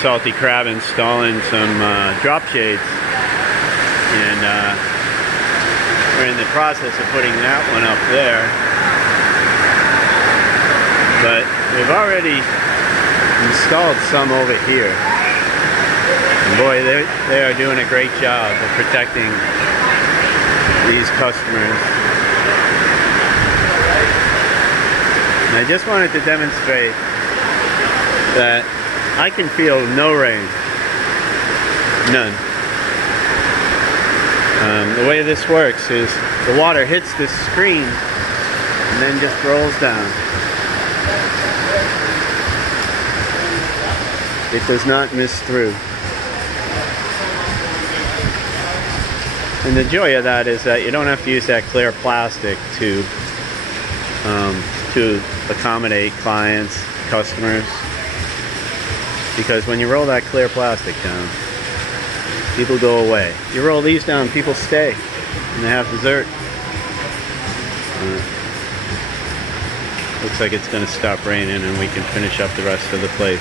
Salty Crab installing some drop shades, and we're in the process of putting that one up there. But we've already installed some over here. And boy, they are doing a great job of protecting these customers. And I just wanted to demonstrate that I can feel no rain. None. The way this works is the water hits this screen and then just rolls down. It does not miss through. And the joy of that is that you don't have to use that clear plastic to accommodate clients, customers. Because when you roll that clear plastic down, people go away. You roll these down, people stay, and they have dessert. Looks like it's going to stop raining and we can finish up the rest of the place.